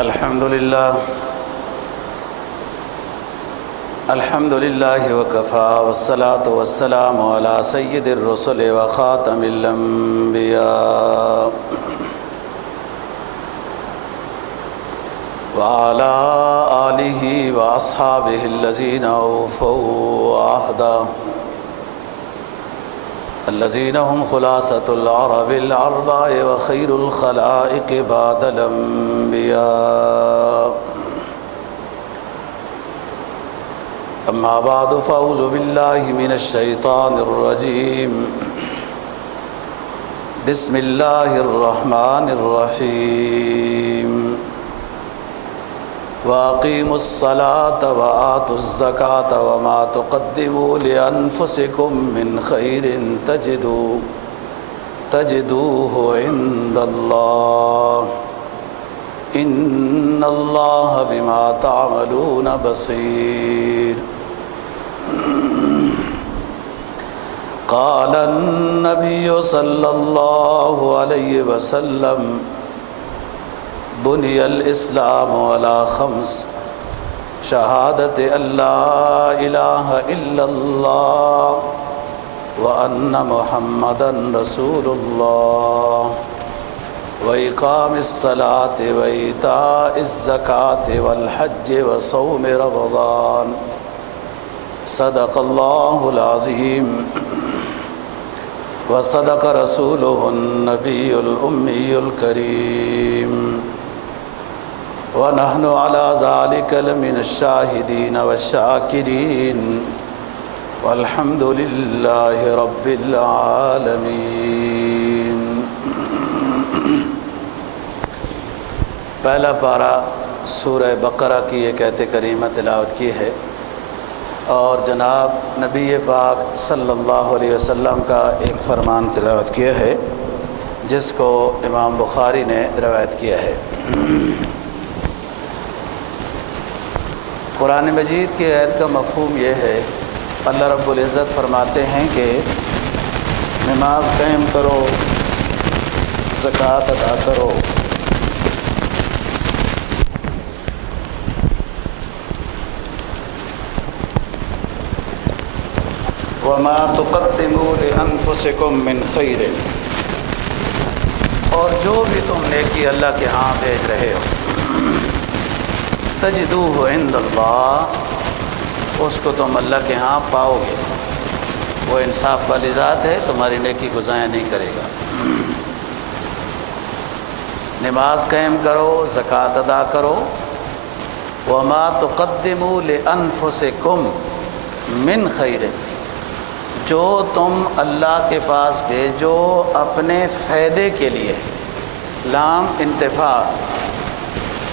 الحمد لله وكفى والصلاة والسلام على سيد الرسل وخاتم الأنبياء وعلى آله وأصحابه الذين أوفوا عهدا الذين هم خلاصة العرب الأربع وخير الخلائق بعد الأنبياء. أما بعد فأعوذ بالله من الشيطان الرجيم. بسم الله الرحمن الرحيم. وأقيموا الصلاة وآتوا الزكاة وما تقدموا لأنفسكم من خير تجدوه عند الله إن الله بما تعملون بصير. قال النبي صلى الله عليه وسلم بني الإسلام على خمس شهادة أن لا إله إلا الله وأن محمدا رسول الله وإقام الصلاة وإيتاء الزكاة والحج وصوم رمضان. صدق الله العظيم وصدق رسوله النبي الأمي الكريم ونحن على ذلك لمن الشاهدين والشاكرين والحمد لله رب العالمين. پہلا پارہ سورہ بقرہ کی ایک آیت کریمہ تلاوت کی ہے اور جناب نبی پاک صلی اللہ علیہ وسلم کا ایک فرمان تلاوت کیا ہے جس کو امام بخاری نے روایت کیا ہے. قرآن مجید کی آیت کا مفہوم یہ ہے، اللہ رب العزت فرماتے ہیں کہ نماز قائم کرو، زکوٰۃ ادا کرو، وما تقدموا لانفسکم من خیر، اور جو بھی تم نیکی اللہ کے ہاں بھیج رہے ہو، تجدوہ عند اللہ، اس کو تم اللہ کے ہاں پاؤ گے. وہ انصاف والی ذات ہے، تمہاری نیکی کو ضائع نہیں کرے گا. نماز قائم کرو، زکوٰۃ ادا کرو. وما تقدموا لانفسکم من خیر، جو تم اللہ کے پاس بھیجو اپنے فائدے کے لیے، لام انتفاع،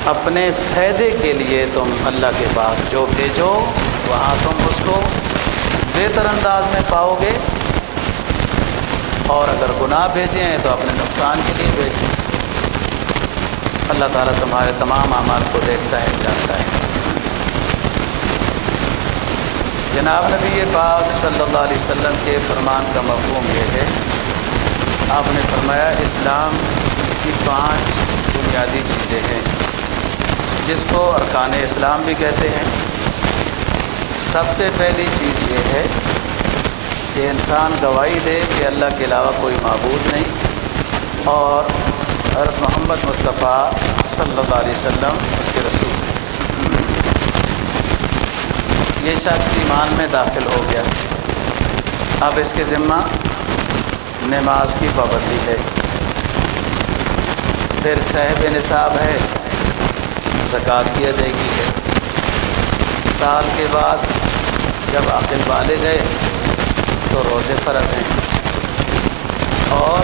اپنے فائدے کے لیے تم اللہ کے پاس جو بھیجو وہاں تم اس کو بہتر انداز میں پاؤ گے. اور اگر گناہ بھیجیں ہیں تو اپنے نقصان کے لیے بھیجیں. اللہ تعالیٰ تمہارے تمام اعمال کو دیکھتا ہے، جانتا ہے. جناب نبی پاک صلی اللہ علیہ وسلم کے فرمان کا مفہوم یہ ہے، آپ نے فرمایا اسلام کی 5 بنیادی چیزیں ہیں جس کو ارکان اسلام بھی کہتے ہیں. سب سے پہلی چیز یہ ہے کہ انسان گواہی دے کہ اللہ کے علاوہ کوئی معبود نہیں اور حضرت محمد مصطفیٰ صلی اللہ علیہ وسلم اس کے رسول ہیں. یہ شخص ایمان میں داخل ہو گیا، اب اس کے ذمہ نماز کی پابندی ہے، پھر صاحب نصاب ہے، زکوٰۃ کی ادائیگی ہے. سال کے بعد جب عاقل بالغ گئے تو روزے فرض ہیں، اور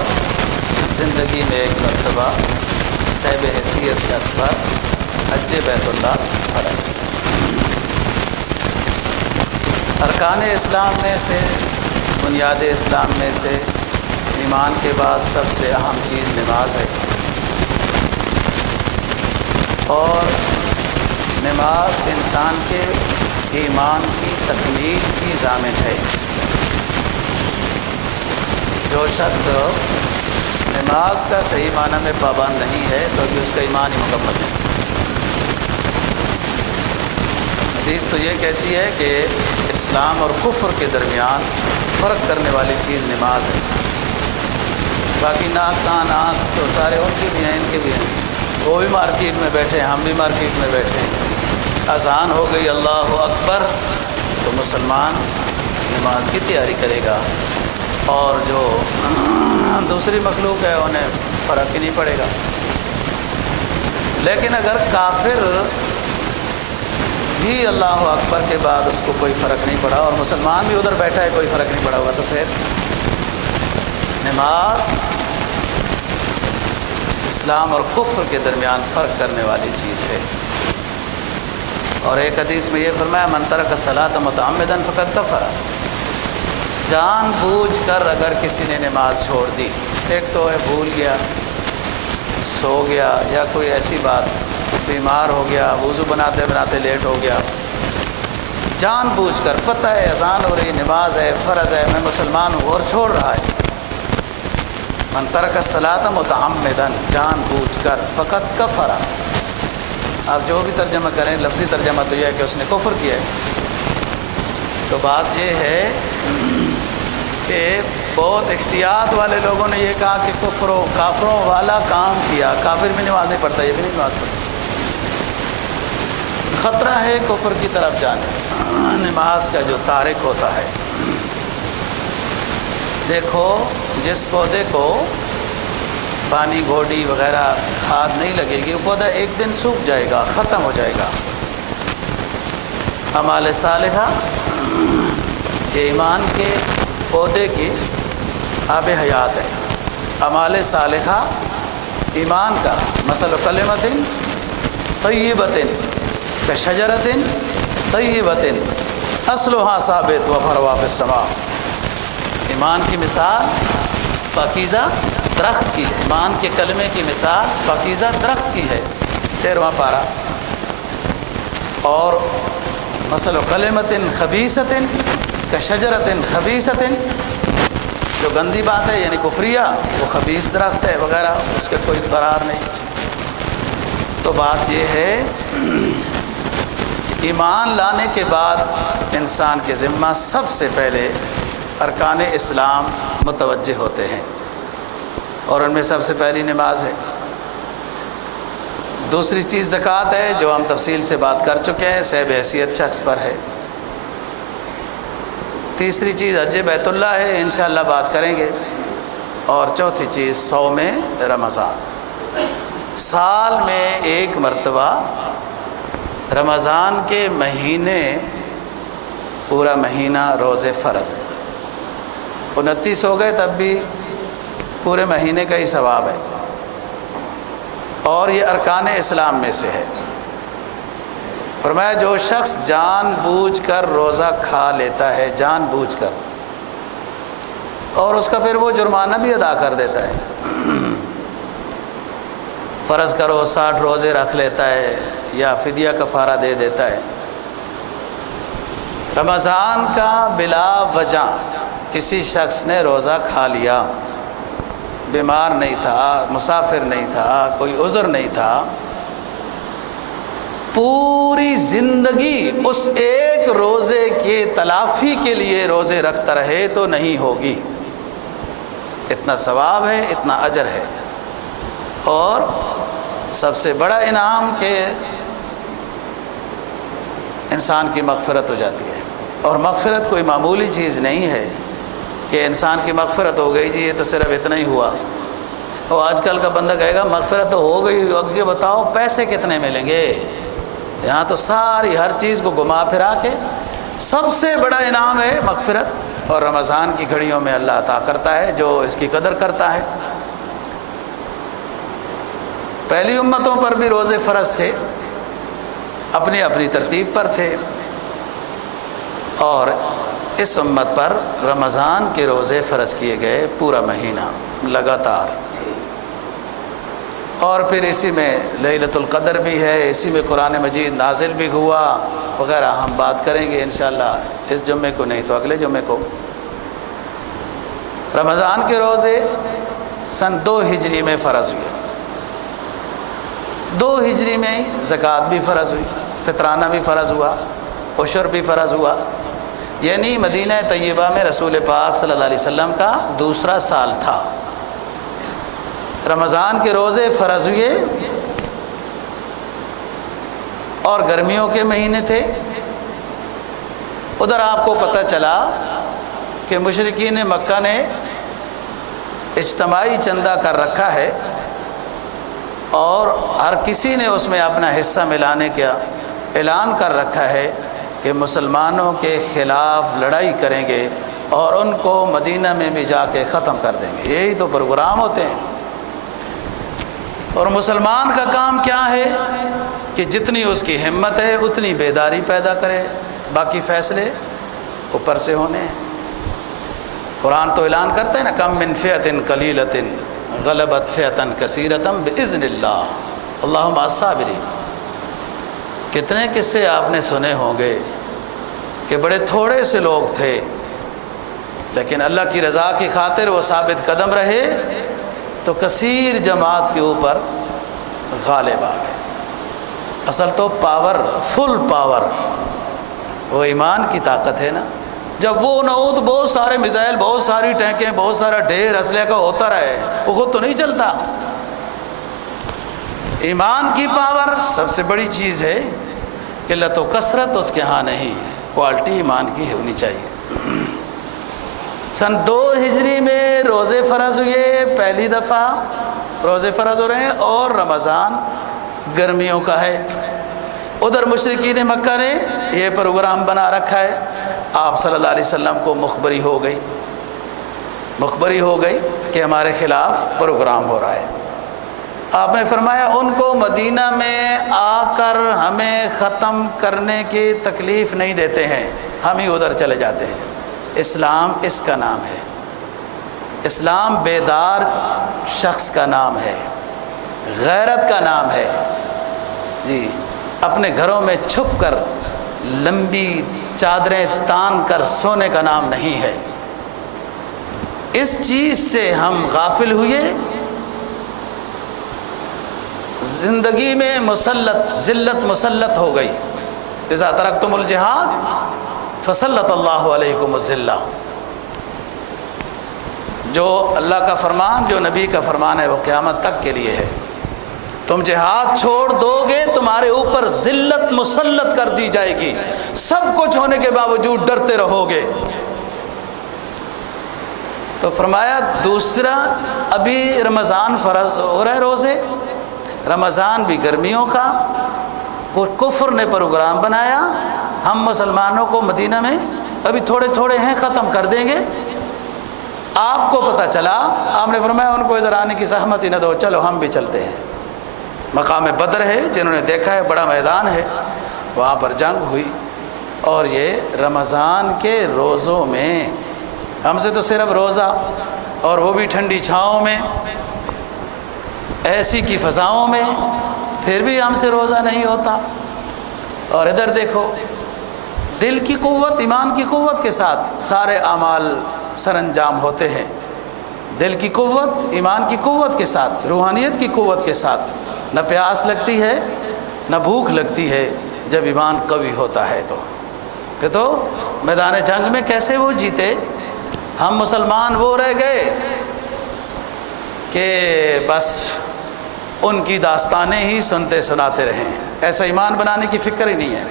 زندگی میں ایک مرتبہ صاحب حیثیت شخص پر حج بیت اللہ فرض ہے. ارکان اسلام میں سے، بنیاد اسلام میں سے ایمان کے بعد سب سے اہم چیز نماز ہے، اور نماز انسان کے ایمان کی تکمیل کی ضامن ہے. جو شخص نماز کا صحیح معنی میں پابند نہیں ہے تو ابھی اس کا ایمان ہی مکمل ہے. حدیث تو یہ کہتی ہے کہ اسلام اور کفر کے درمیان فرق کرنے والی چیز نماز ہے۔ باقی ناک کان آنکھ تو سارے ان کے بھی ہیں، ان کے بھی ہیں، وہ بھی مارکیٹ میں بیٹھے ہیں، ہم بھی مارکیٹ میں بیٹھے ہیں۔ اذان ہو گئی اللہ اکبر تو مسلمان نماز کی تیاری کرے گا، اور جو دوسری مخلوق ہے انہیں فرق ہی نہیں پڑے گا۔ لیکن اگر کافر بھی اللہ اکبر کے بعد اس کو کوئی فرق نہیں پڑا اور مسلمان بھی ادھر بیٹھا ہے کوئی فرق نہیں پڑا ہوا، تو پھر نماز اسلام اور کفر کے درمیان فرق کرنے والی چیز ہے۔ اور ایک حدیث میں یہ فرمایا من ترک الصلاۃ متعمدا فقد کفر، جان بوجھ کر اگر کسی نے نماز چھوڑ دی، ایک تو ہے بھول گیا، سو گیا، یا کوئی ایسی بات، بیمار ہو گیا، وضو بناتے بناتے لیٹ ہو گیا، جان بوجھ کر پتہ ہے اذان ہو رہی، نماز ہے، فرض ہے، میں مسلمان ہوں اور چھوڑ رہا ہے، من ترک الصلاۃ متعمدا، جان بوجھ کر، فقط کفر، آپ جو بھی ترجمہ کریں، لفظی ترجمہ تو یہ ہے کہ اس نے کفر کیا ہے۔ تو بات یہ ہے کہ بہت احتیاط والے لوگوں نے یہ کہا کہ کافروں والا کام کیا، کافر بھی نماز نہیں پڑھتا، یہ بھی نہیں نماز پڑھتا، خطرہ ہے کفر کی طرف جانے نماز کا جو تارک ہوتا ہے۔ دیکھو جس پودے کو پانی گھوڑی وغیرہ کھاد نہیں لگے گی، وہ پودا ایک دن سوکھ جائے گا، ختم ہو جائے گا۔ اعمال صالحہ یہ ایمان کے پودے کی آب حیات ہے۔ اعمال صالحہ ایمان کا مثل کلمۃ طیبۃ کشجرۃ طیبۃ اصلها ثابت وفرعها فی السماء، ایمان کی مثال پاکیزہ درخت کی ہے، ایمان کے کلمے کی مثال پاکیزہ درخت کی ہے، 13واں پارہ۔ اور مثل کلمۃ خبیثۃ کشجرۃ خبیثۃ، جو گندی بات ہے یعنی کفریہ، وہ خبیث درخت ہے وغیرہ، اس کے کوئی قرار نہیں۔ تو بات یہ ہے ایمان لانے کے بعد انسان کے ذمہ سب سے پہلے ارکان اسلام متوجہ ہوتے ہیں، اور ان میں سب سے پہلی نماز ہے۔ دوسری چیز زکوٰۃ ہے، جو ہم تفصیل سے بات کر چکے ہیں، صاحب حیثیت شخص پر ہے۔ تیسری چیز حج بیت اللہ ہے، انشاءاللہ بات کریں گے۔ اور چوتھی چیز صوم رمضان، سال میں ایک مرتبہ رمضان کے مہینے پورا مہینہ روزے فرض ہے، 29 ہو گئے تب بھی پورے مہینے کا ہی ثواب ہے، اور یہ ارکان اسلام میں سے ہے۔ فرمایا جو شخص جان بوجھ کر روزہ کھا لیتا ہے، جان بوجھ کر، اور اس کا پھر وہ جرمانہ بھی ادا کر دیتا ہے، فرض کرو 60 روزے رکھ لیتا ہے یا فدیہ کفارہ دے دیتا ہے، رمضان کا بلا وجہ کسی شخص نے روزہ کھا لیا، بیمار نہیں تھا، مسافر نہیں تھا، کوئی عذر نہیں تھا، پوری زندگی اس ایک روزے کے تلافی کے لیے روزے رکھتا رہے تو نہیں ہوگی، اتنا ثواب ہے، اتنا اجر ہے۔ اور سب سے بڑا انعام کہ انسان کی مغفرت ہو جاتی ہے، اور مغفرت کوئی معمولی چیز نہیں ہے کہ انسان کی مغفرت ہو گئی، جی یہ تو صرف اتنا ہی ہوا۔ اور آج کل کا بندہ کہے گا مغفرت تو ہو گئی، آگے بتاؤ پیسے کتنے ملیں گے؟ یہاں تو ساری ہر چیز کو گھما پھرا کے سب سے بڑا انعام ہے مغفرت، اور رمضان کی گھڑیوں میں اللہ عطا کرتا ہے جو اس کی قدر کرتا ہے۔ پہلی امتوں پر بھی روزے فرض تھے، اپنی اپنی ترتیب پر تھے، اور اس امت پر رمضان کے روزے فرض کیے گئے پورا مہینہ لگاتار، اور پھر اسی میں لیلۃ القدر بھی ہے، اسی میں قرآن مجید نازل بھی ہوا وغیرہ، ہم بات کریں گے انشاءاللہ اس جمعے کو نہیں تو اگلے جمعے کو۔ رمضان کے روزے سن 2 ہجری میں فرض ہوئے، 2 ہجری میں ہی زکوٰۃ بھی فرض ہوئی، فطرانہ بھی فرض ہوا، عشر بھی فرض ہوا، یعنی مدینہ طیبہ میں رسول پاک صلی اللہ علیہ وسلم کا دوسرا سال تھا، رمضان کے روزے فرض ہوئے اور گرمیوں کے مہینے تھے۔ ادھر آپ کو پتہ چلا کہ مشرکین مکہ نے اجتماعی چندہ کر رکھا ہے اور ہر کسی نے اس میں اپنا حصہ ملانے کا اعلان کر رکھا ہے کہ مسلمانوں کے خلاف لڑائی کریں گے اور ان کو مدینہ میں بھی جا کے ختم کر دیں گے۔ یہی تو پروگرام ہوتے ہیں۔ اور مسلمان کا کام کیا ہے کہ جتنی اس کی ہمت ہے اتنی بیداری پیدا کرے، باقی فیصلے اوپر سے ہونے ہیں۔ قرآن تو اعلان کرتا ہے نا، کم من فئۃ قلیلۃ غلبت فئۃ کثیرۃ باذن اللہ اللهم مع الصابرین۔ کتنے قصے آپ نے سنے ہوں گے کہ بڑے تھوڑے سے لوگ تھے لیکن اللہ کی رضا کی خاطر وہ ثابت قدم رہے تو کثیر جماعت کے اوپر غالب آ گئے۔ اصل تو پاور، فل پاور وہ ایمان کی طاقت ہے نا۔ جب وہ نہ ہو تو بہت سارے میزائل، بہت ساری ٹینکیں، بہت سارا ڈھیر اسلحہ کا ہوتا رہے، وہ خود تو نہیں چلتا۔ ایمان کی پاور سب سے بڑی چیز ہے، قلت و کثرت اس کے ہاں نہیں، کوالٹی ایمان کی ہونی چاہیے۔ سن 2 ہجری میں روزے فرض ہوئے، پہلی دفعہ روزے فرض ہو رہے ہیں اور رمضان گرمیوں کا ہے۔ ادھر مشرکین مکہ نے یہ پروگرام بنا رکھا ہے۔ آپ صلی اللہ علیہ وسلم کو مخبری ہو گئی کہ ہمارے خلاف پروگرام ہو رہا ہے۔ آپ نے فرمایا ان کو مدینہ میں آ کر ہمیں ختم کرنے کی تکلیف نہیں دیتے ہیں، ہم ہی ادھر چلے جاتے ہیں۔ اسلام اس کا نام ہے، اسلام بیدار شخص کا نام ہے، غیرت کا نام ہے جی۔ اپنے گھروں میں چھپ کر لمبی چادریں تان کر سونے کا نام نہیں ہے۔ اس چیز سے ہم غافل ہوئے، زندگی میں ذلت مسلط ہو گئی۔ اذا ترکتم الجہاد فسلط اللہ علیکم الذلہ۔ جو اللہ کا فرمان، جو نبی کا فرمان ہے وہ قیامت تک کے لیے ہے۔ تم جہاد چھوڑ دو گے تمہارے اوپر ذلت مسلط کر دی جائے گی، سب کچھ ہونے کے باوجود ڈرتے رہو گے۔ تو فرمایا دوسرا، ابھی رمضان فرض ہو رہا ہے، روزے رمضان بھی گرمیوں کا، کفر نے پروگرام بنایا ہم مسلمانوں کو مدینہ میں ابھی تھوڑے تھوڑے ہیں ختم کر دیں گے۔ آپ کو پتہ چلا، آپ نے فرمایا ان کو ادھر آنے کی زحمت ہی نہ دو، چلو ہم بھی چلتے ہیں۔ مقام بدر ہے، جنہوں نے دیکھا ہے، بڑا میدان ہے، وہاں پر جنگ ہوئی۔ اور یہ رمضان کے روزوں میں، ہم سے تو صرف روزہ اور وہ بھی ٹھنڈی چھاؤں میں، ایسی کی فضاؤں میں، پھر بھی ہم سے روزہ نہیں ہوتا۔ اور ادھر دیکھو، دل کی قوت، ایمان کی قوت کے ساتھ سارے اعمال سر انجام ہوتے ہیں۔ دل کی قوت، ایمان کی قوت کے ساتھ، روحانیت کی قوت کے ساتھ، نہ پیاس لگتی ہے نہ بھوک لگتی ہے جب ایمان قوی ہوتا ہے تو میدان جنگ میں کیسے وہ جیتے؟ ہم مسلمان وہ رہ گئے کہ بس ان کی داستانیں ہی سنتے سناتے رہیں، ایسا ایمان بنانے کی فکر ہی نہیں ہے۔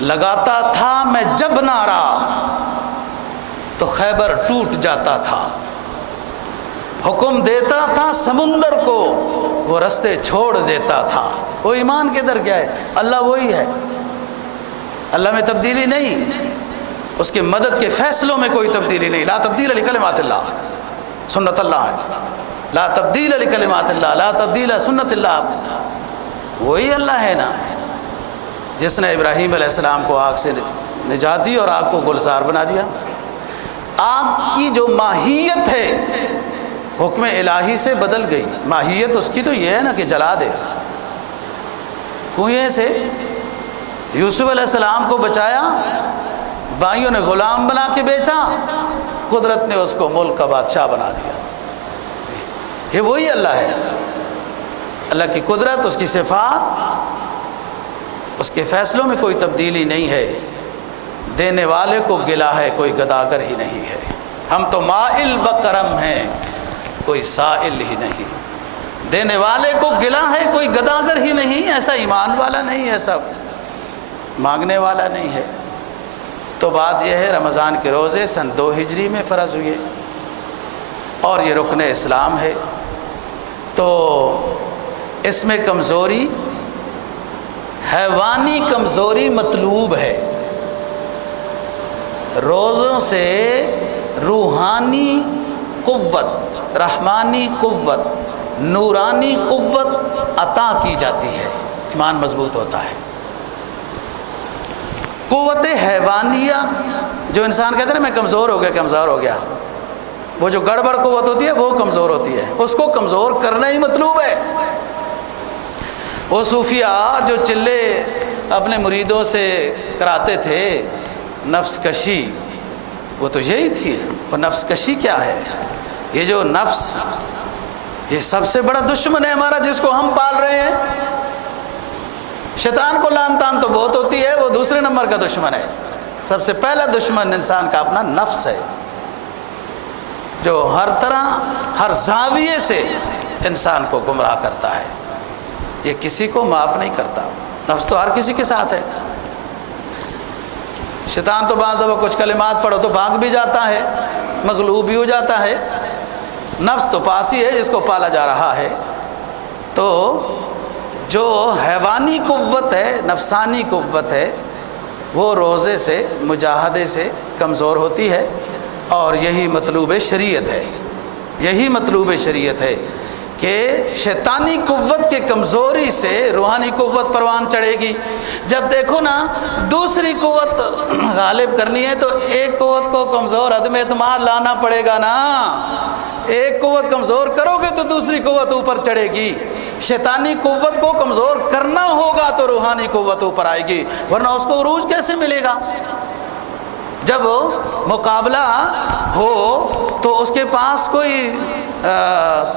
لگاتا تھا میں جب نعرہ تو خیبر ٹوٹ جاتا تھا، حکم دیتا تھا سمندر کو وہ رستے چھوڑ دیتا تھا۔ وہ ایمان کے در کیا ہے؟ اللہ وہی ہے، اللہ میں تبدیلی نہیں، اس کے مدد کے فیصلوں میں کوئی تبدیلی نہیں۔ لا تبدیل لکلمات اللہ، سنت اللہ ہے، لا تبدیل لکلمات اللہ، لا تبدیل سنت اللہ۔ وہی اللہ ہے نا جس نے ابراہیم علیہ السلام کو آگ سے نجات دی اور آگ کو گلزار بنا دیا۔ آگ کی جو ماہیت ہے حکم الہی سے بدل گئی۔ ماہیت اس کی تو یہ ہے نا کہ جلا دے۔ کنویں سے یوسف علیہ السلام کو بچایا، بھائیوں نے غلام بنا کے بیچا، قدرت نے اس کو ملک کا بادشاہ بنا دیا۔ یہ وہی اللہ ہے، اللہ کی قدرت، اس کی صفات اس کے فیصلوں میں کوئی تبدیلی نہیں ہے، دینے والے کو گلہ ہے، کوئی گداگر ہی نہیں ہے۔ ہم تو مائل بکرم ہیں، کوئی سائل ہی نہیں، دینے والے کو گلہ ہے، کوئی گداگر ہی نہیں، ایسا ایمان والا نہیں، ایسا مانگنے والا نہیں ہے۔ تو بات یہ ہے رمضان کے روزے سن 2 ہجری میں فرض ہوئے اور یہ رکن اسلام ہے، تو اس میں کمزوری، حیوانی کمزوری مطلوب ہے۔ روزوں سے روحانی قوت، رحمانی قوت، نورانی قوت عطا کی جاتی ہے، ایمان مضبوط ہوتا ہے۔ قوت حیوانیہ جو انسان کہتا ہے نا میں کمزور ہو گیا، وہ جو گڑبڑ قوت ہوتی ہے وہ کمزور ہوتی ہے، اس کو کمزور کرنا ہی مطلوب ہے۔ وہ صوفیاء جو چلے اپنے مریدوں سے کراتے تھے نفس کشی، وہ تو یہی تھی۔ وہ نفس کشی کیا ہے؟ یہ جو نفس، یہ سب سے بڑا دشمن ہے ہمارا، جس کو ہم پال رہے ہیں۔ شیطان کو لان تان تو بہت ہوتی ہے، وہ دوسرے نمبر کا دشمن ہے۔ سب سے پہلا دشمن انسان کا اپنا نفس ہے، جو ہر طرح، ہر زاویے سے انسان کو گمراہ کرتا ہے۔ یہ کسی کو معاف نہیں کرتا، نفس تو ہر کسی کے ساتھ ہے۔ شیطان تو بعض دفعہ کچھ کلمات پڑھو تو بھاگ بھی جاتا ہے، مغلوب بھی ہو جاتا ہے۔ نفس تو پاس ہی ہے جس کو پالا جا رہا ہے۔ تو جو حیوانی قوت ہے، نفسانی قوت ہے، وہ روزے سے، مجاہدے سے کمزور ہوتی ہے، اور یہی مطلوب شریعت ہے۔ یہی مطلوب شریعت ہے کہ شیطانی قوت کے کمزوری سے روحانی قوت پروان چڑھے گی۔ جب دیکھو نا دوسری قوت غالب کرنی ہے تو ایک قوت کو کمزور عدم اعتماد لانا پڑے گا نا۔ ایک قوت کمزور کرو گے تو دوسری قوت اوپر چڑھے گی۔ شیطانی قوت کو کمزور کرنا ہوگا تو روحانی قوت اوپر آئے گی، ورنہ اس کو عروج کیسے ملے گا؟ جب مقابلہ ہو تو اس کے پاس کوئی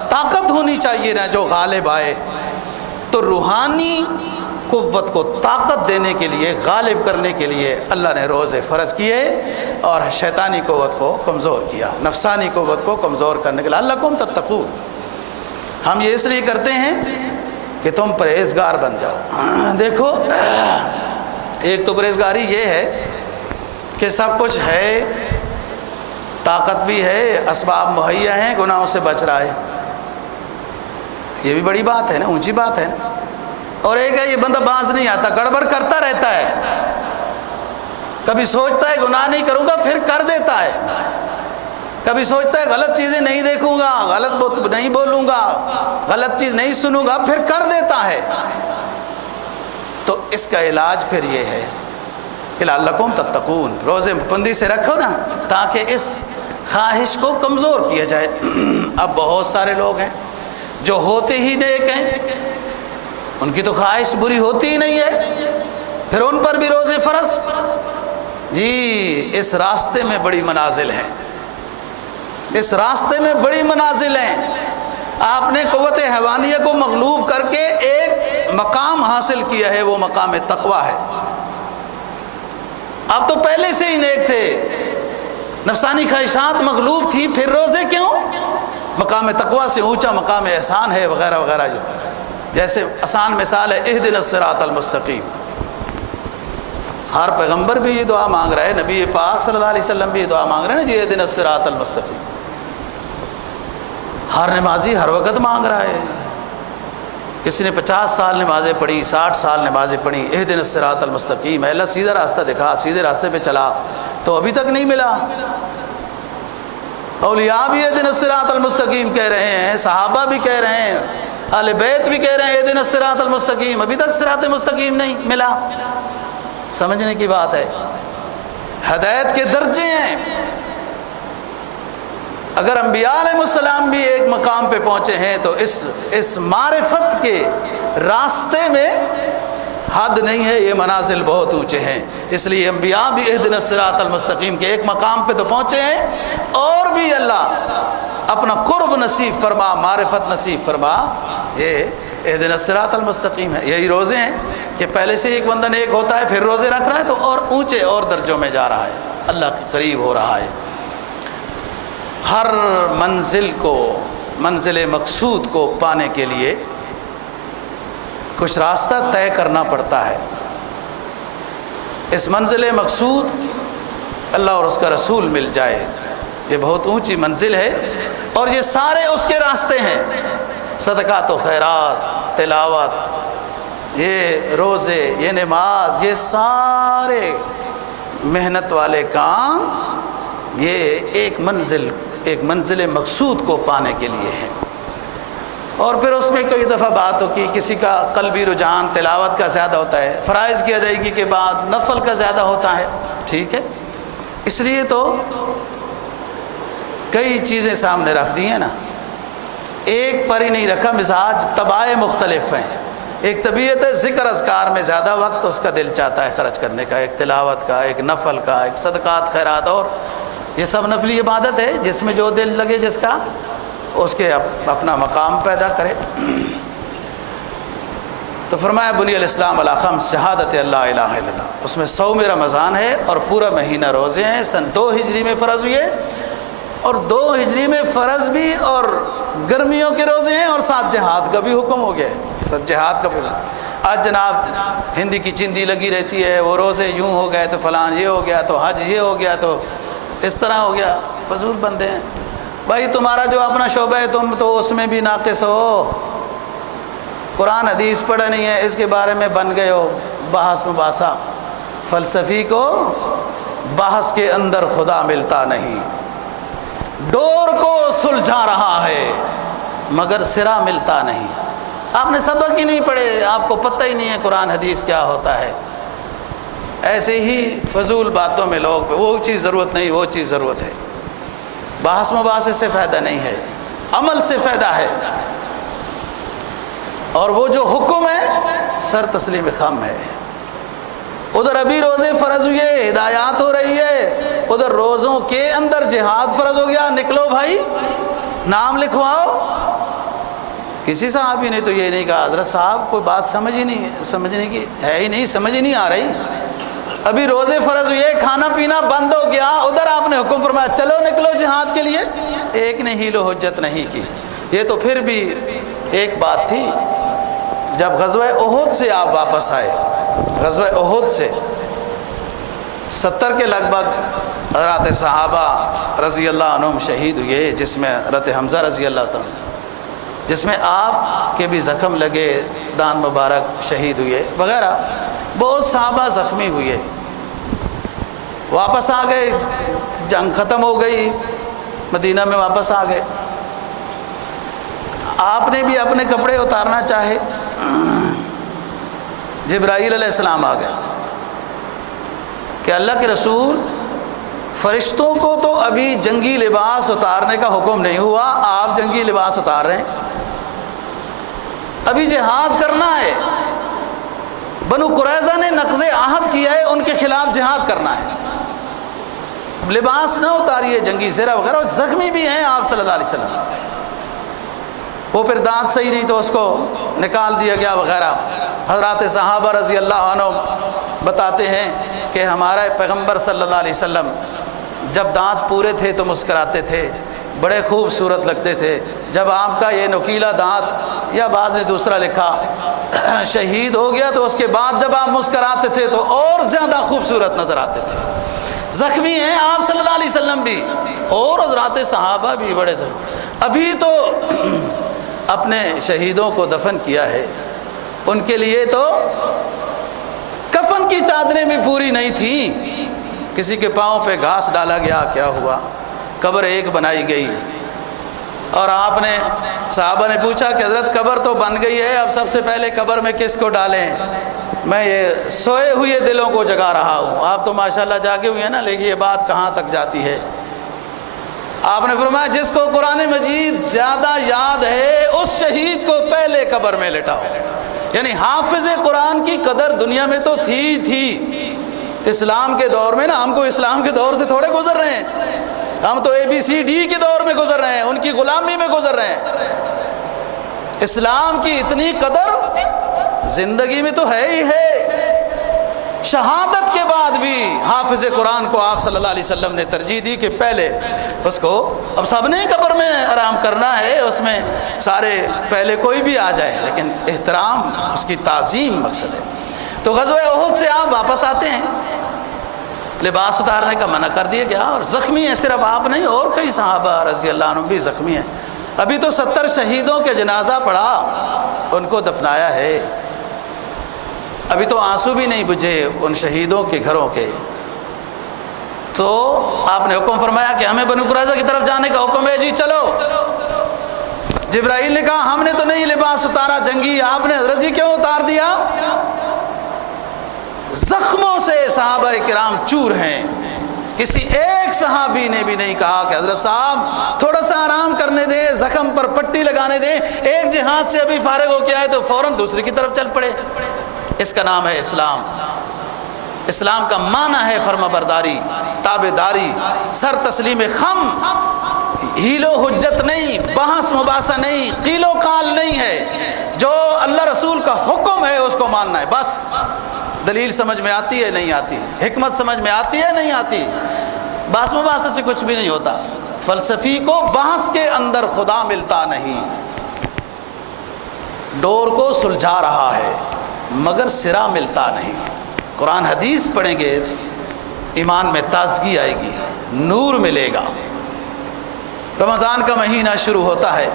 طاقت ہونی چاہیے نا جو غالب آئے۔ تو روحانی قوت کو طاقت دینے کے لیے، غالب کرنے کے لیے اللہ نے روزے فرض کیے اور شیطانی قوت کو کمزور کیا، نفسانی قوت کو کمزور کرنے کے لیے لعلکم تتقون۔ ہم یہ اس لیے کرتے ہیں کہ تم پرہیزگار بن جاؤ۔ دیکھو ایک تو پرہیزگاری یہ ہے کہ سب کچھ ہے، طاقت بھی ہے، اسباب مہیا ہیں، گناہوں سے بچ رہا ہے، یہ بھی بڑی بات ہے نا، اونچی بات ہے نا۔ اور ایک ہے یہ بندہ باز نہیں آتا، گڑبڑ کرتا رہتا ہے، کبھی سوچتا ہے گناہ نہیں کروں گا پھر کر دیتا ہے، کبھی سوچتا ہے غلط چیزیں نہیں دیکھوں گا، غلط نہیں بولوں گا، غلط چیز نہیں سنوں گا، پھر کر دیتا ہے۔ تو اس کا علاج پھر یہ ہے کہ لعلکم تتقون، روزے پابندی سے رکھو نا تاکہ اس خواہش کو کمزور کیا جائے۔ اب بہت سارے لوگ ہیں جو ہوتے ہی نیک ہیں، ان کی تو خواہش بری ہوتی ہی نہیں ہے، پھر ان پر بھی روزے فرض۔ جی اس راستے میں بڑی منازل ہیں، اس راستے میں بڑی منازل ہیں۔ آپ نے قوت حیوانیہ کو مغلوب کر کے ایک مقام حاصل کیا ہے، وہ مقام تقویٰ ہے۔ آپ تو پہلے سے ہی نیک تھے، نفسانی خواہشات مغلوب تھی، پھر روزے کیوں؟ مقام تقویٰ سے اونچا مقام احسان ہے، وغیرہ وغیرہ۔ جو جیسے آسان مثال ہے اہدنا الصراط المستقیم، ہر پیغمبر بھی یہ دعا مانگ رہا ہے، نبی پاک صلی اللہ علیہ وسلم بھی یہ دعا مانگ رہے ہیں نا جی اہدنا الصراط المستقیم، ہر نمازی ہر وقت مانگ رہا ہے۔ کسی نے 50 سال نمازیں پڑھی، 60 سال نمازیں پڑھی، اہدنا الصراط المستقیم، اے اللہ سیدھا راستہ دکھا، سیدھے راستے پہ چلا، تو ابھی تک نہیں ملا۔ اولیاء بھی اہدنا الصراط المستقیم کہہ رہے ہیں، صحابہ بھی کہہ رہے ہیں، اہل بیت بھی کہہ رہے ہیں اہدنا الصراط المستقیم، ابھی تک صراط مستقیم نہیں ملا۔ سمجھنے کی بات ہے، ہدایت کے درجے ہیں۔ اگر انبیاء علیہ السلام بھی ایک مقام پہ پہنچے ہیں تو اس معرفت کے راستے میں حد نہیں ہے، یہ منازل بہت اونچے ہیں۔ اس لیے انبیاء بھی اہدنا الصراط المستقیم کے ایک مقام پہ تو پہنچے ہیں، اور بھی اللہ اپنا قرب نصیب فرما، معرفت نصیب فرما، یہ اہدنا الصراط المستقیم ہے، یہی روزے ہیں کہ پہلے سے ایک بندہ نیک ہوتا ہے پھر روزے رکھ رہا ہے تو اور اونچے اور درجوں میں جا رہا ہے، اللہ کے قریب ہو رہا ہے۔ ہر منزل کو، منزل مقصود کو پانے کے لیے کچھ راستہ طے کرنا پڑتا ہے۔ اس منزل مقصود اللہ اور اس کا رسول مل جائے، یہ بہت اونچی منزل ہے، اور یہ سارے اس کے راستے ہیں، صدقات و خیرات، تلاوت، یہ روزے، یہ نماز، یہ سارے محنت والے کام، یہ ایک منزل مقصود کو پانے کے لیے ہے۔ اور پھر اس میں کئی دفعہ بات ہوتی ہے، کسی کا قلبی رجحان تلاوت کا زیادہ ہوتا ہے، فرائض کی ادائیگی کے بعد نفل کا زیادہ ہوتا ہے، ٹھیک ہے، اس لیے تو کئی چیزیں سامنے رکھ دی ہیں نا، ایک پر ہی نہیں رکھا، مزاج طبائع مختلف ہیں۔ ایک طبیعت ہے ذکر اذکار میں زیادہ وقت اس کا دل چاہتا ہے خرچ کرنے کا، ایک تلاوت کا، ایک نفل کا، ایک صدقات خیرات، اور یہ سب نفلی عبادت ہے جس میں جو دل لگے جس کا اس کے اپنا مقام پیدا کرے۔ تو فرمایا بنی الاسلام علی خمس، شہادت اللہ الہ الا اللہ، اس میں 100 رمضان ہے اور پورا مہینہ روزے ہیں، سن 2 ہجری میں فرض ہوئے، اور 2 ہجری میں فرض بھی اور گرمیوں کے روزے ہیں، اور ساتھ جہاد کا بھی حکم ہو گیا ہے، ساتھ جہاد کا بھی۔ آج جناب ہندی کی چندی لگی رہتی ہے، وہ روزے یوں ہو گئے تو فلان یہ ہو گیا تو حج یہ ہو گیا تو اس طرح ہو گیا، فضول بندے ہیں۔ بھائی تمہارا جو اپنا شعبہ ہے تم تو اس میں بھی ناقص ہو، قرآن حدیث پڑھا نہیں ہے، اس کے بارے میں بن گئے ہو بحث مباحثہ۔ فلسفی کو بحث کے اندر خدا ملتا نہیں، ڈور کو سلجھا رہا ہے مگر سرا ملتا نہیں۔ آپ نے سبق ہی نہیں پڑھے، آپ کو پتہ ہی نہیں ہے قرآن حدیث کیا ہوتا ہے، ایسے ہی فضول باتوں میں لوگ وہ چیز ضرورت نہیں، وہ چیز ضرورت ہے۔ بحث مباحثے سے فائدہ نہیں ہے، عمل سے فائدہ ہے، اور وہ جو حکم ہے سر تسلیم خم ہے۔ ادھر ابھی روزے فرض ہوئے، ہدایات ہو رہی ہے، ادھر روزوں کے اندر جہاد فرض ہو گیا، نکلو بھائی نام لکھواؤ۔ کسی صحابی نے تو یہ نہیں کہا حضرت صاحب کوئی بات سمجھ ہی نہیں ہے، سمجھنے کی ہے ہی نہیں، سمجھ ہی نہیں آ رہی، ابھی روزے فرض ہوئے، کھانا پینا بند ہو گیا، ادھر آپ نے حکم فرمایا چلو نکلو جہاد کے لیے، ایک نے حیل و حجت نہیں کی۔ یہ تو پھر بھی ایک بات تھی جب غزوہ احد سے آپ واپس آئے، غزوہ احد سے 70 کے لگ بھگ حضرات صحابہ رضی اللہ عنہم شہید ہوئے، جس میں حضرت حمزہ رضی اللہ عنہ، جس میں آپ کے بھی زخم لگے، دان مبارک شہید ہوئے وغیرہ، بہت صحابہ زخمی ہوئے، واپس آ گئے، جنگ ختم ہو گئی، مدینہ میں واپس آ گئے۔ آپ نے بھی اپنے کپڑے اتارنا چاہے، جبرائیل علیہ السلام آ گئے کہ اللہ کے رسول فرشتوں کو تو ابھی جنگی لباس اتارنے کا حکم نہیں ہوا، آپ جنگی لباس اتار رہے ہیں، ابھی جہاد کرنا ہے، بنو قریظہ نے نقض عہد کیا ہے، ان کے خلاف جہاد کرنا ہے، لباس نہ اتاریے جنگی زرہ وغیرہ، زخمی بھی ہیں آپ صلی اللہ علیہ وسلم، وہ پھر دانت صحیح نہیں تو اس کو نکال دیا گیا وغیرہ۔ حضرات صحابہ رضی اللہ عنہ بتاتے ہیں کہ ہمارے پیغمبر صلی اللہ علیہ وسلم جب دانت پورے تھے تو مسکراتے تھے، بڑے خوبصورت لگتے تھے، جب آپ کا یہ نکیلا دانت، یا بعض نے دوسرا لکھا شہید ہو گیا تو اس کے بعد جب آپ مسکراتے تھے تو اور زیادہ خوبصورت نظر آتے تھے۔ زخمی ہیں آپ صلی اللہ علیہ وسلم بھی، اور حضرات صحابہ بھی بڑے زخمی۔ ابھی تو اپنے شہیدوں کو دفن کیا ہے، ان کے لیے تو کفن کی چادریں بھی پوری نہیں تھیں، کسی کے پاؤں پہ گھاس ڈالا گیا، کیا ہوا، قبر ایک بنائی گئی، اور آپ نے صحابہ نے پوچھا کہ حضرت قبر تو بن گئی ہے، اب سب سے پہلے قبر میں کس کو ڈالیں، میں یہ سوئے ہوئے دلوں کو جگا رہا ہوں، آپ تو ماشاءاللہ جاگے ہوئے ہیں نا، لیکن یہ بات کہاں تک جاتی ہے؟ آپ نے فرمایا جس کو قرآن مجید زیادہ یاد ہے اس شہید کو پہلے قبر میں لٹاؤ۔ یعنی حافظ قرآن کی قدر دنیا میں تو تھی اسلام کے دور میں نا، ہم کو اسلام کے دور سے تھوڑے گزر رہے ہیں، ہم تو ABCD کے دور میں گزر رہے ہیں، ان کی غلامی میں گزر رہے ہیں۔ اسلام کی اتنی قدر زندگی میں تو ہے ہی ہے۔ شہادت کے بعد بھی حافظ قرآن کو آپ صلی اللہ علیہ وسلم نے ترجیح دی کہ پہلے اس کو، اب سب نے قبر میں آرام کرنا ہے، اس میں سارے پہلے کوئی بھی آ جائے، لیکن احترام، اس کی تعظیم مقصد ہے۔ تو غزوہ احد سے آپ واپس آتے ہیں، لباس اتارنے کا منع کر دیا گیا، اور زخمی ہیں صرف آپ نہیں، اور کئی صحابہ رضی اللہ عنہم بھی زخمی ہیں۔ ابھی تو 70 شہیدوں کے جنازہ پڑا، ان کو دفنایا ہے، ابھی تو آنسو بھی نہیں بجھے ان شہیدوں کے گھروں کے۔ تو آپ نے حکم فرمایا کہ ہمیں بنو قریظہ کی طرف جانے کا حکم ہے، جی چلو۔ جبرائیل نے کہا ہم نے تو نہیں لباس اتارا جنگی، آپ نے حضرت جی کیوں اتار دیا؟ زخموں سے صحابہ کرام چور ہیں، کسی ایک صحابی نے بھی نہیں کہا کہ حضرت صاحب تھوڑا سا آرام کرنے دیں، زخم پر پٹی لگانے دیں، ایک جہاد سے ابھی فارغ ہو کے آئے تو فوراً دوسری کی طرف چل پڑے۔ اس کا نام ہے اسلام۔ اسلام کا معنی ہے فرما برداری، تابع داری، سر تسلیم خم، ہیل و حجت نہیں، بحث مباحثہ نہیں، قیل و قال نہیں ہے۔ جو اللہ رسول کا حکم ہے اس کو ماننا ہے بس۔ دلیل سمجھ میں آتی ہے نہیں آتی، حکمت سمجھ میں آتی ہے نہیں آتی، بحث مباحثہ سے کچھ بھی نہیں ہوتا۔ فلسفی کو بحث کے اندر خدا ملتا نہیں، ڈور کو سلجھا رہا ہے مگر سرا ملتا نہیں۔ قرآن حدیث پڑھیں گے ایمان میں تازگی آئے گی، نور ملے گا۔ رمضان کا مہینہ شروع ہوتا ہے،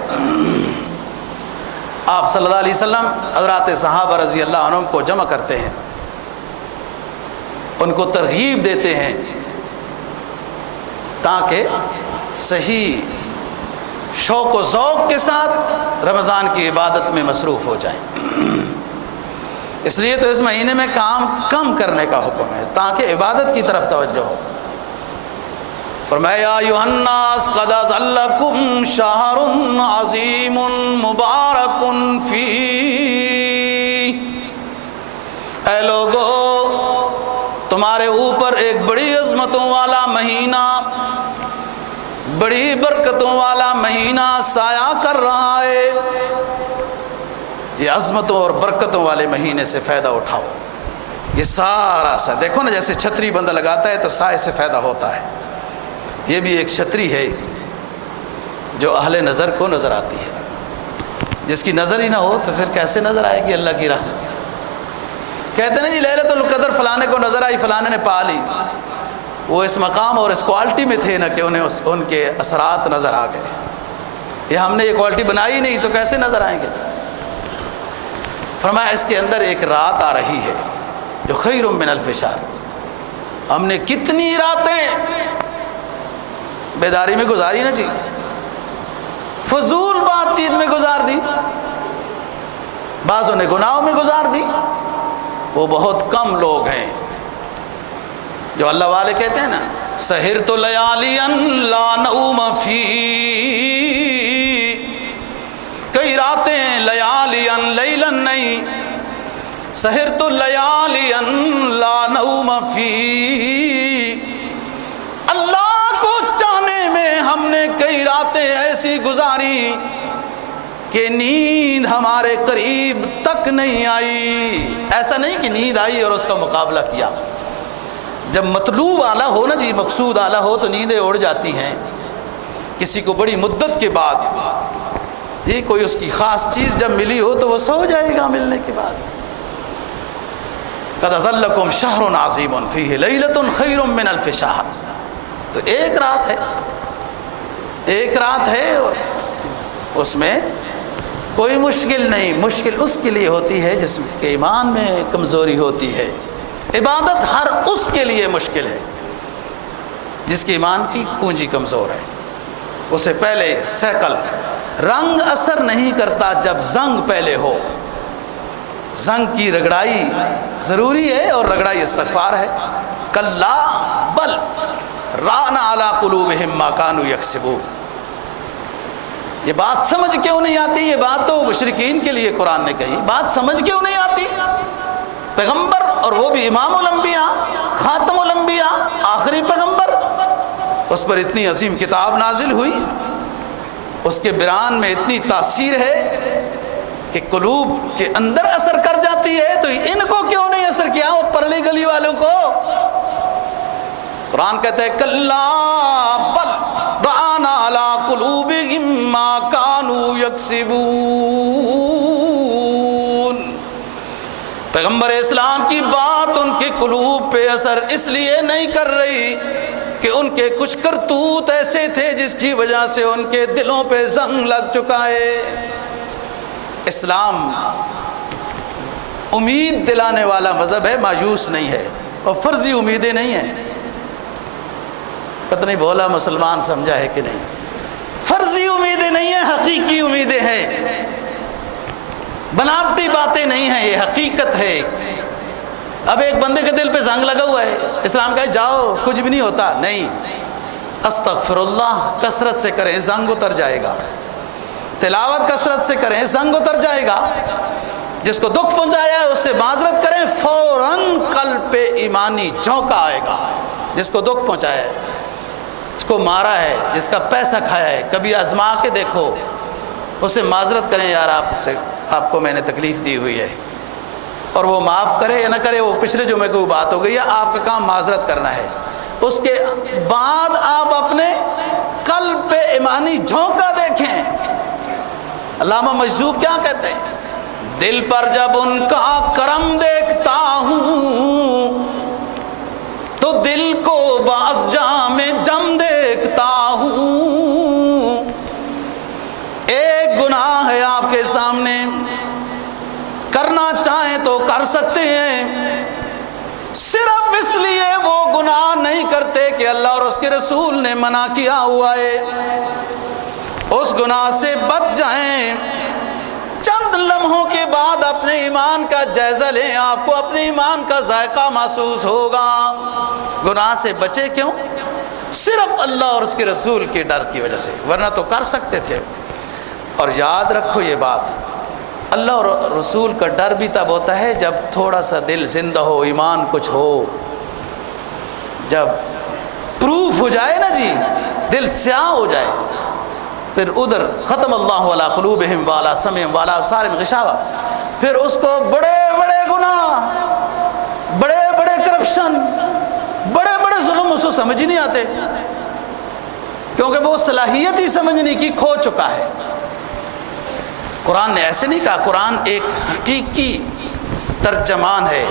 آپ صلی اللہ علیہ وسلم حضرات صحابہ رضی اللہ عنہم کو جمع کرتے ہیں، ان کو ترغیب دیتے ہیں تاکہ صحیح شوق و ذوق کے ساتھ رمضان کی عبادت میں مصروف ہو جائیں۔ اس لیے تو اس مہینے میں کام کم کرنے کا حکم ہے تاکہ عبادت کی طرف توجہ ہو۔ فرمایا یا ایھا الناس قد ظلکم شہر عظیم مبارک فی، اے لوگو تمہارے اوپر ایک بڑی عظمتوں والا مہینہ، بڑی برکتوں والا مہینہ سایہ کر رہا ہے، یہ عظمتوں اور برکتوں والے مہینے سے فائدہ اٹھاؤ۔ یہ سارا سا دیکھو نا، جیسے چھتری بندہ لگاتا ہے تو سائے سے فائدہ ہوتا ہے، یہ بھی ایک چھتری ہے جو اہل نظر کو نظر آتی ہے۔ جس کی نظر ہی نہ ہو تو پھر کیسے نظر آئے گی اللہ کی راہ؟ کہتے ہیں جی لیلۃ القدر فلانے کو نظر آئی، فلانے نے پا لی، وہ اس مقام اور اس کوالٹی میں تھے نا کہ انہیں ان کے اثرات نظر آ گئے۔ یہ ہم نے یہ کوالٹی بنائی نہیں تو کیسے نظر آئیں گے؟ فرمایا اس کے اندر ایک رات آ رہی ہے جو خیر من الف شہر۔ ہم نے کتنی راتیں بیداری میں گزاری نا جی، فضول بات چیت میں گزار دی، بعضوں نے گناہوں میں گزار دی۔ وہ بہت کم لوگ ہیں جو اللہ والے کہتے ہیں نا سحرت لیالیا لا نوم فی، کئی راتیں لیالیا لیلا نہیں، سحرت لیالیا لا نوم فی، اللہ کو چاہنے میں ہم نے کئی راتیں ایسی گزاری کہ نیند ہمارے قریب تک نہیں آئی۔ ایسا نہیں کہ نیند آئی اور اس کا مقابلہ کیا، جب مطلوب اعلیٰ ہو نا جی، مقصود اعلیٰ ہو تو نیندیں اڑ جاتی ہیں۔ کسی کو بڑی مدت کے بعد یہ کوئی اس کی خاص چیز جب ملی ہو تو وہ سو جائے گا ملنے کے بعد۔ قد ظلکم شہر عظیم فیہ لیلۃ خیر من الف شہر۔ تو ایک رات ہے، ایک رات ہے، اس میں کوئی مشکل نہیں۔ مشکل اس کے لیے ہوتی ہے جس کے ایمان میں کمزوری ہوتی ہے۔ عبادت ہر اس کے لیے مشکل ہے جس کے ایمان کی پونجی کمزور ہے۔ اسے پہلے سیکل رنگ اثر نہیں کرتا جب زنگ پہلے ہو۔ زنگ کی رگڑائی ضروری ہے اور رگڑائی استغفار ہے۔ کلا بل ران علی قلوبہم ما کانوا یکسبون۔ یہ بات سمجھ کیوں نہیں آتی؟ یہ بات تو مشرکین کے لیے قرآن نے کہی، بات سمجھ کیوں نہیں آتی؟ پیغمبر اور وہ بھی امام الانبیاء، خاتم الانبیاء، آخری پیغمبر، اس پر اتنی عظیم کتاب نازل ہوئی، اس کے بیان میں اتنی تاثیر ہے کہ قلوب کے اندر اثر کر جاتی ہے، تو ان کو کیوں نہیں اثر کیا وہ پرلی گلی والوں کو؟ قرآن کہتا ہے کلا بل ران علی قلوبہم ما کانوا یکسبون۔ پیغمبر اسلام کی بات ان کے قلوب پہ اثر اس لیے نہیں کر رہی کہ ان کے کچھ کرتوت ایسے تھے جس کی وجہ سے ان کے دلوں پہ زنگ لگ چکا ہے۔ اسلام امید دلانے والا مذہب ہے، مایوس نہیں ہے، اور فرضی امیدیں نہیں ہیں۔ پتہ نہیں بولا مسلمان سمجھا ہے کہ نہیں؟ فرضی امیدیں نہیں ہیں، حقیقی امیدیں ہیں، بناوٹی باتیں نہیں ہیں، یہ حقیقت ہے۔ اب ایک بندے کے دل پہ زنگ لگا ہوا ہے، اسلام کہے جاؤ کچھ بھی نہیں ہوتا، نہیں، استغفر اللہ کثرت سے کریں زنگ اتر جائے گا، تلاوت کثرت سے کریں زنگ اتر جائے گا، جس کو دکھ پہنچایا ہے اس سے معذرت کریں، فوراً قلب پہ ایمانی جھونکا آئے گا۔ جس کو دکھ پہنچایا ہے، جس کو مارا ہے، جس کا پیسہ کھایا ہے، کبھی آزما کے دیکھو، اسے معذرت کریں، یار آپ کو میں نے تکلیف دی ہوئی ہے، اور وہ معاف کرے یا نہ کرے، وہ پچھلے جمعے کوئی بات ہو گئی ہے، آپ کا کام معذرت کرنا ہے۔ اس کے بعد آپ اپنے قلب پہ ایمانی جھونکا دیکھیں۔ علامہ مجذوب کیا کہتے ہیں؟ دل پر جب ان کا کرم دیکھتا ہوں تو دل کو باز جام جم دیکھتا ہوں۔ ایک گناہ ہے آپ کے سامنے، کرنا چاہیں تو کر سکتے ہیں، صرف اس لیے وہ گناہ نہیں کرتے کہ اللہ اور اس کے رسول نے منع کیا ہوا ہے، اس گناہ سے بچ جائیں۔ چند لمحوں کے بعد اپنے ایمان کا جائزہ لیں، آپ کو اپنے ایمان کا ذائقہ محسوس ہوگا۔ گناہ سے بچے کیوں؟ صرف اللہ اور اس کے رسول کے ڈر کی وجہ سے، ورنہ تو کر سکتے تھے۔ اور یاد رکھو یہ بات، اللہ اور رسول کا ڈر بھی تب ہوتا ہے جب تھوڑا سا دل زندہ ہو، ایمان کچھ ہو، جب پروف ہو جائے نا جی، دل سیاہ ہو جائے، پھر ادھر ختم اللہ علی قلوبہم وعلی سمعہم وعلی ابصارہم غشاوہ، پھر اس کو بڑے بڑے گناہ، بڑے بڑے کرپشن، بڑے بڑے ظلم اس کو سمجھ ہی نہیں آتے، کیونکہ وہ صلاحیت ہی سمجھنے کی کھو چکا ہے۔ قرآن نے ایسے نہیں کہا، قرآن ایک حقیقی ترجمان ہے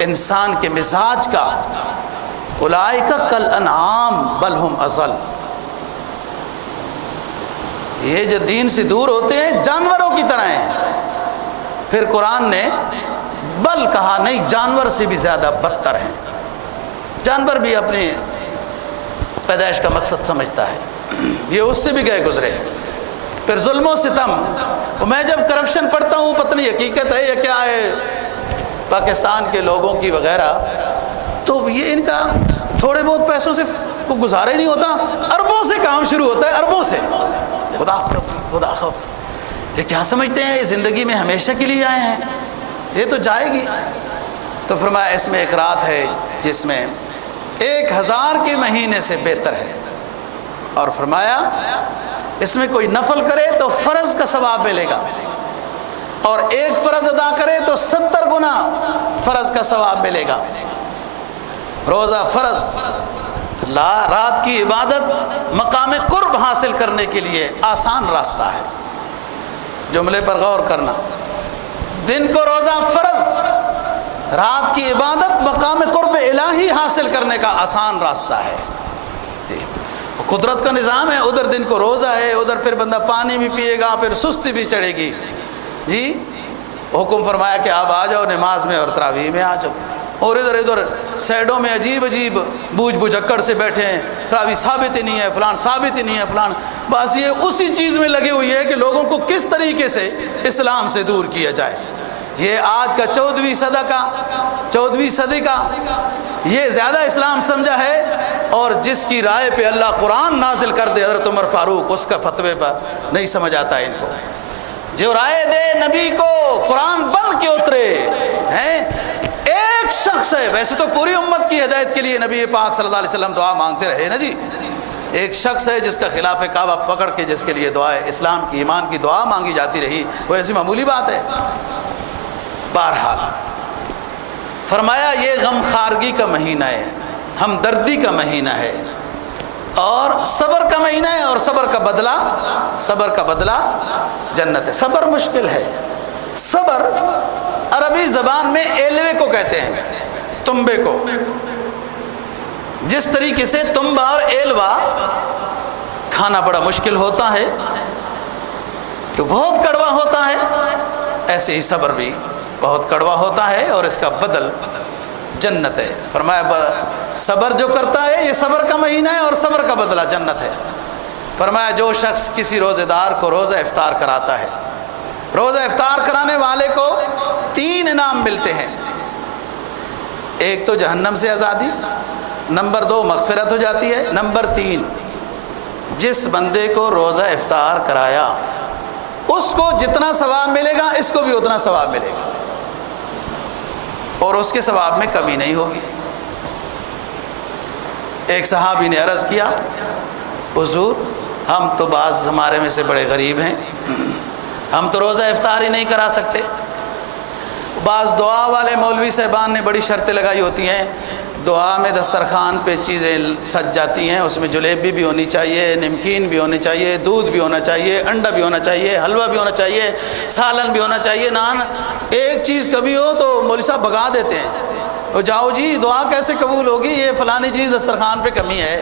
انسان کے مزاج کا۔ اولئک کالانعام بل ہم اضل، یہ جو دین سے دور ہوتے ہیں جانوروں کی طرح ہیں۔ پھر قرآن نے بل کہا، نہیں، جانور سے بھی زیادہ بدتر ہیں۔ جانور بھی اپنی پیدائش کا مقصد سمجھتا ہے، یہ اس سے بھی گئے گزرے۔ پھر ظلم و ستم، میں جب کرپشن پڑھتا ہوں پتہ نہیں حقیقت ہے یا کیا ہے پاکستان کے لوگوں کی وغیرہ، تو یہ ان کا تھوڑے بہت پیسوں سے کو گزارا ہی نہیں ہوتا، اربوں سے کام شروع ہوتا ہے، اربوں سے۔ خدا خوف، خدا خوف، یہ کیا سمجھتے ہیں یہ زندگی میں ہمیشہ کے لیے آئے ہیں، یہ تو جائے گی۔ تو فرمایا اس میں ایک رات ہے جس میں 1000 کے مہینے سے بہتر ہے، اور فرمایا اس میں کوئی نفل کرے تو فرض کا ثواب ملے گا، اور ایک فرض ادا کرے تو 70 گنا فرض کا ثواب ملے گا۔ روزہ فرض، رات کی عبادت مقام قرب حاصل کرنے کے لیے آسان راستہ ہے۔ جملے پر غور کرنا، دن کو روزہ فرض، رات کی عبادت مقام قرب الہی حاصل کرنے کا آسان راستہ ہے۔ قدرت کا نظام ہے، ادھر دن کو روزہ ہے، ادھر پھر بندہ پانی بھی پیے گا، پھر سستی بھی چڑھے گی جی۔ حکم فرمایا کہ آپ آ جاؤ نماز میں اور تراویح میں آ جاؤ، اور ادھر سائڈوں میں عجیب عجیب بوجھ بجھکڑ سے بیٹھے ہیں، تراویح ثابت ہی نہیں ہے، فلان ثابت ہی نہیں ہے، فلان، بس یہ اسی چیز میں لگے ہوئی ہے کہ لوگوں کو کس طریقے سے اسلام سے دور کیا جائے۔ یہ آج کا 14ویں صدی کا یہ زیادہ اسلام سمجھا ہے، اور جس کی رائے پہ اللہ قرآن نازل کر دے حضرت عمر فاروق، اس کا فتوے پر نہیں سمجھ آتا ہے ان کو۔ جو رائے دے نبی کو قرآن بن کے اترے ہیں، ایک شخص ہے، ویسے تو پوری امت کی ہدایت کے لیے نبی پاک صلی اللہ علیہ وسلم دعا مانگتے رہے نا جی، ایک شخص ہے جس کا خلاف کعبہ پکڑ کے جس کے لیے دعائے اسلام کی ایمان کی دعا مانگی جاتی رہی، وہ ایسی معمولی بات ہے؟ بہرحال فرمایا یہ غم خارگی کا مہینہ ہے، ہمدردی کا مہینہ ہے، اور صبر کا مہینہ ہے، اور صبر کا بدلہ جنت ہے۔ صبر مشکل ہے۔ صبر عربی زبان میں ایلوے کو کہتے ہیں، تنبے کو۔ جس طریقے سے تنبا اور ایلوا کھانا بڑا مشکل ہوتا ہے، کہ بہت کڑوا ہوتا ہے، ایسے ہی صبر بھی بہت کڑوا ہوتا ہے اور اس کا بدل جنت ہے۔ فرمایا صبر جو کرتا ہے یہ صبر کا مہینہ ہے اور صبر کا بدلہ جنت ہے۔ فرمایا جو شخص کسی روزے دار کو روزہ افطار کراتا ہے، روزہ افطار کرانے والے کو 3 انعام ملتے ہیں۔ ایک تو جہنم سے آزادی، نمبر 2 مغفرت ہو جاتی ہے، نمبر 3 جس بندے کو روزہ افطار کرایا اس کو جتنا ثواب ملے گا اس کو بھی اتنا ثواب ملے گا، اور اس کے ثواب میں کمی نہیں ہوگی۔ ایک صحابی نے عرض کیا حضور ہم تو بعض ہمارے میں سے بڑے غریب ہیں، ہم تو روزہ افطار ہی نہیں کرا سکتے۔ بعض دعا والے مولوی صاحبان نے بڑی شرطیں لگائی ہوتی ہیں، دعا میں دسترخوان پہ چیزیں سج جاتی ہیں، اس میں جلیبی بھی ہونی چاہیے، نمکین بھی ہونی چاہیے، دودھ بھی ہونا چاہیے، انڈا بھی ہونا چاہیے، حلوہ بھی ہونا چاہیے، سالن بھی ہونا چاہیے، نان ایک چیز کبھی ہو تو مولوی صاحب بھگا دیتے ہیں، وہ جاؤ جی دعا کیسے قبول ہوگی، یہ فلانی چیز دسترخوان پہ کمی ہے۔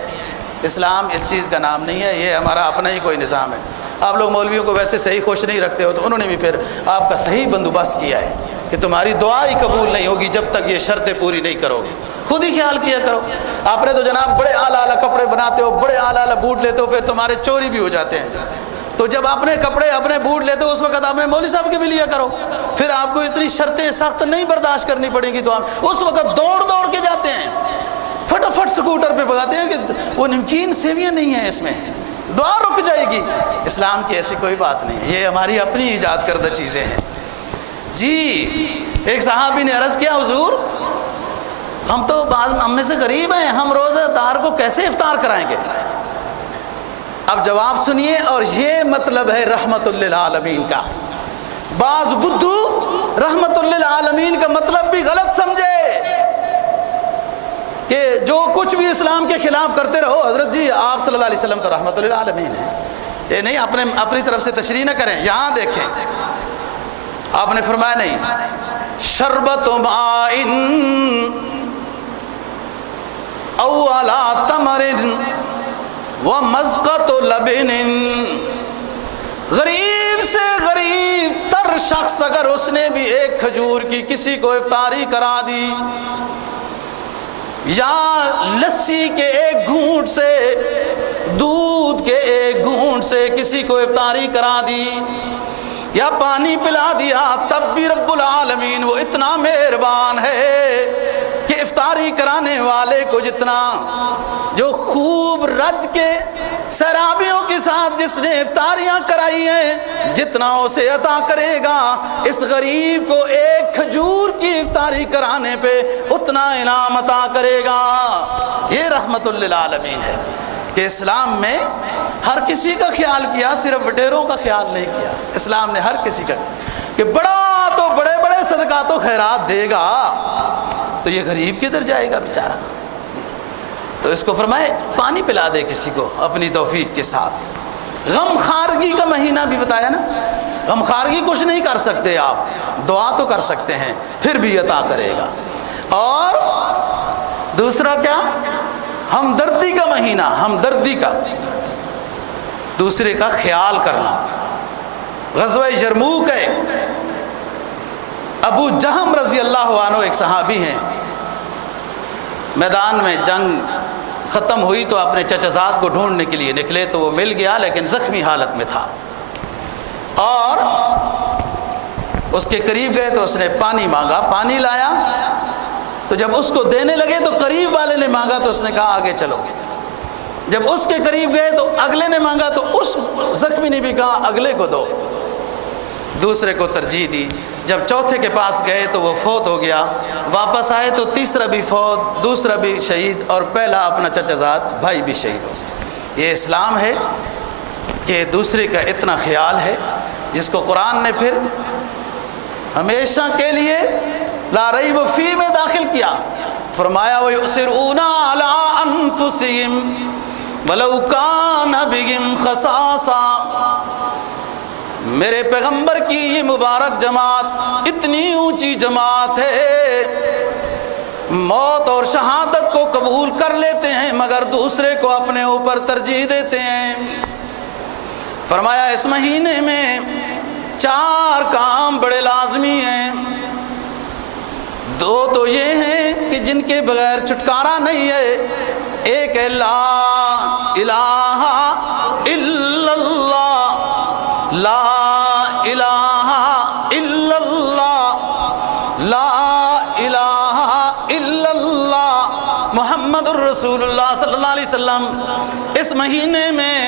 اسلام اس چیز کا نام نہیں ہے، یہ ہمارا اپنا ہی کوئی نظام ہے۔ آپ لوگ مولویوں کو ویسے صحیح خوش نہیں رکھتے ہو، تو انہوں نے بھی پھر آپ کا صحیح بندوبست کیا ہے کہ تمہاری دعا ہی قبول نہیں ہوگی جب تک یہ شرطیں پوری نہیں کرو گے۔ خود ہی خیال کیا کرو، آپ نے تو جناب بڑے اعلیٰ اعلیٰ کپڑے بناتے ہو، بڑے اعلیٰ اعلیٰ بوٹ لیتے ہو، پھر تمہارے چوری بھی ہو جاتے ہیں، تو جب اپنے کپڑے اپنے بوٹ لیتے ہو اس وقت آپ نے مولوی صاحب کے بھی لیا کرو، پھر آپ کو اتنی شرطیں سخت نہیں برداشت کرنی پڑیں گی دعا میں، اس وقت دوڑ دوڑ کے جاتے ہیں، فٹافٹ سکوٹر پہ بھگاتے ہیں کہ وہ نمکین سیویاں نہیں ہیں اس میں، دعا رک جائے گی۔ اسلام کی ایسی کوئی بات نہیں ہے، یہ ہماری اپنی ایجاد کردہ چیزیں ہیں۔ جی ایک صحابی نے عرض کیا حضور ہم تو بعض ہم میں سے غریب ہیں، ہم روزہ دار کو کیسے افطار کرائیں گے؟ اب جواب سنیے، اور یہ مطلب ہے رحمت للعالمین کا۔ بعض بدھو رحمت للعالمین کا مطلب بھی غلط سمجھے کہ جو کچھ بھی اسلام کے خلاف کرتے رہو، حضرت جی آپ صلی اللہ علیہ وسلم تو رحمت للعالمین ہے، یہ نہیں اپنی طرف سے تشریح نہ کریں۔ یہاں دیکھیں آپ نے فرمایا نہیں شربت ماء او علی تمر ومزقۃ لبن، غریب سے غریب تر شخص اگر اس نے بھی ایک کھجور کی کسی کو افطاری کرا دی، یا لسی کے ایک گھونٹ سے، دودھ کے ایک گھونٹ سے کسی کو افطاری کرا دی، یا پانی پلا دیا، تب بھی رب العالمین وہ اتنا مہربان ہے کہ افطاری کرانے والے کو جتنا جو خوب رج کے سرابیوں کے ساتھ جس نے افطاریاں کرائی ہیں جتنا اسے عطا کرے گا، اس غریب کو ایک کھجور کی افطاری کرانے پہ اتنا انعام عطا کرے گا۔ یہ رحمت للعالمین ہے کہ اسلام میں ہر کسی کا خیال کیا، صرف وڈیروں کا خیال نہیں کیا۔ اسلام نے ہر کسی کا کہ بڑا تو بڑے بڑے صدقات و خیرات دے گا تو یہ غریب کدھر جائے گا بیچارہ؟ تو اس کو فرمائے پانی پلا دے کسی کو اپنی توفیق کے ساتھ۔ غم خارگی کا مہینہ بھی بتایا نا، غم خارگی کچھ نہیں کر سکتے آپ، دعا تو کر سکتے ہیں، پھر بھی عطا کرے گا۔ اور دوسرا کیا؟ ہمدردی کا مہینہ، ہمدردی کا، دوسرے کا خیال کرنا۔ غزوہ یرموک ہے، ابو جہم رضی اللہ عنہ ایک صحابی ہیں، میدان میں جنگ ختم ہوئی تو اپنے چچا زاد کو ڈھونڈنے کے لیے نکلے تو وہ مل گیا لیکن زخمی حالت میں تھا، اور اس کے قریب گئے تو اس نے پانی مانگا، پانی لایا تو جب اس کو دینے لگے تو قریب والے نے مانگا تو اس نے کہا آگے چلو، جب اس کے قریب گئے تو اگلے نے مانگا تو اس زخمی نے بھی کہا اگلے کو دو، دوسرے کو ترجیح دی۔ جب چوتھے کے پاس گئے تو وہ فوت ہو گیا، واپس آئے تو تیسرا بھی فوت، دوسرا بھی شہید، اور پہلا اپنا چچا زاد بھائی بھی شہید ہو گیا۔ یہ اسلام ہے کہ دوسرے کا اتنا خیال ہے، جس کو قرآن نے پھر ہمیشہ کے لیے لا ریب فی میں داخل کیا. فرمایا وَيُؤْثِرُونَ عَلَىٰ أَنفُسِهِمْ وَلَوْ كَانَ بِهِمْ خَصَاصَةٌ. میرے پیغمبر کی یہ مبارک جماعت اتنی اونچی جماعت ہے، موت اور شہادت کو قبول کر لیتے ہیں مگر دوسرے کو اپنے اوپر ترجیح دیتے ہیں. فرمایا اس مہینے میں 4 کام بڑے لازمی ہیں. 2 تو یہ ہیں کہ جن کے بغیر چھٹکارا نہیں ہے. ایک ہے لا الہ الا اللہ، لا الہ الا اللہ، لا الہ الا اللہ محمد الرسول اللہ صلی اللہ علیہ وسلم. اس مہینے میں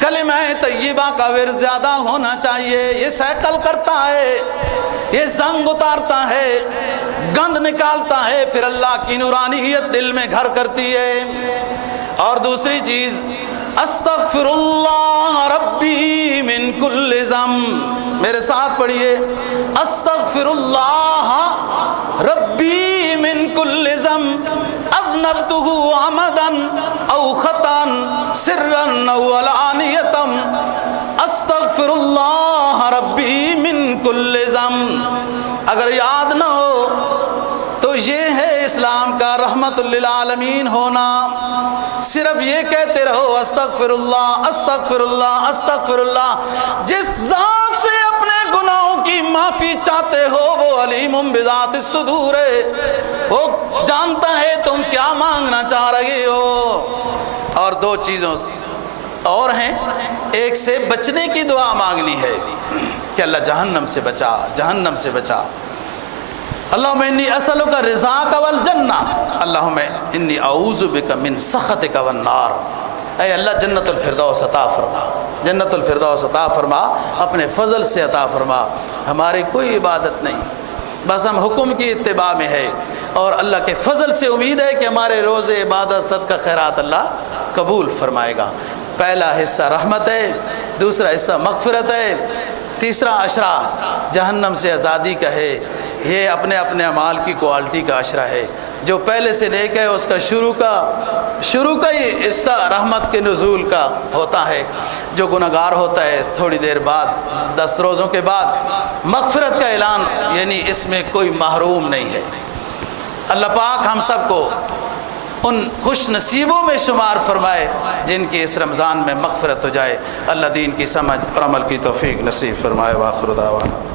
کلمہ طیبہ کا ورد زیادہ ہونا چاہیے. یہ سیکل کرتا ہے، یہ زنگ اتارتا ہے، گند نکالتا ہے، پھر اللہ کی نورانیت دل میں گھر کرتی ہے. اور دوسری چیز استغفر اللہ ربی من کل ذنب. میرے ساتھ پڑھیے استغفر اللہ ربی من کل ذنب اذنبتہ عمدا او خطا سرا او علانیۃ استغفر اللہ ربی من کل ذنب. اگر یاد نہ ہو تو یہ ہے اسلام کا رحمت للعالمین ہونا. صرف یہ کہتے رہو استغفر اللہ استغفر اللہ استغفر اللہ. جس ذات سے اپنے گناہوں کی معافی چاہتے ہو وہ علیم بذات الصدور ہے، وہ جانتا ہے تم کیا مانگنا چاہ رہے ہو. اور 2 چیزوں اور ہیں. ایک سے بچنے کی دعا مانگنی ہے کہ اللہ جہنم سے بچا، جہنم سے بچا. اللہم انی اسألک رضاک والجنہ، اللہم انی اعوذ بک من سخطک والنار. اے اللہ جنت الفردوس عطا فرما، جنت الفردوس عطا فرما، اپنے فضل سے عطا فرما. ہماری کوئی عبادت نہیں، بس ہم حکم کی اتباع میں ہے، اور اللہ کے فضل سے امید ہے کہ ہمارے روزے عبادت صدقہ خیرات اللہ قبول فرمائے گا. پہلا حصہ رحمت ہے، دوسرا حصہ مغفرت ہے، تیسرا عشرہ جہنم سے آزادی کا ہے. یہ اپنے اپنے اعمال کی کوالٹی کا عشرہ ہے. جو پہلے سے لے کے اس کا شروع کا ہی حصہ رحمت کے نزول کا ہوتا ہے. جو گناہگار ہوتا ہے تھوڑی دیر بعد 10 روزوں کے بعد مغفرت کا اعلان، یعنی اس میں کوئی محروم نہیں ہے. اللہ پاک ہم سب کو ان خوش نصیبوں میں شمار فرمائے جن کی اس رمضان میں مغفرت ہو جائے. اللہ دین کی سمجھ اور عمل کی توفیق نصیب فرمائے. وآخر دعوانا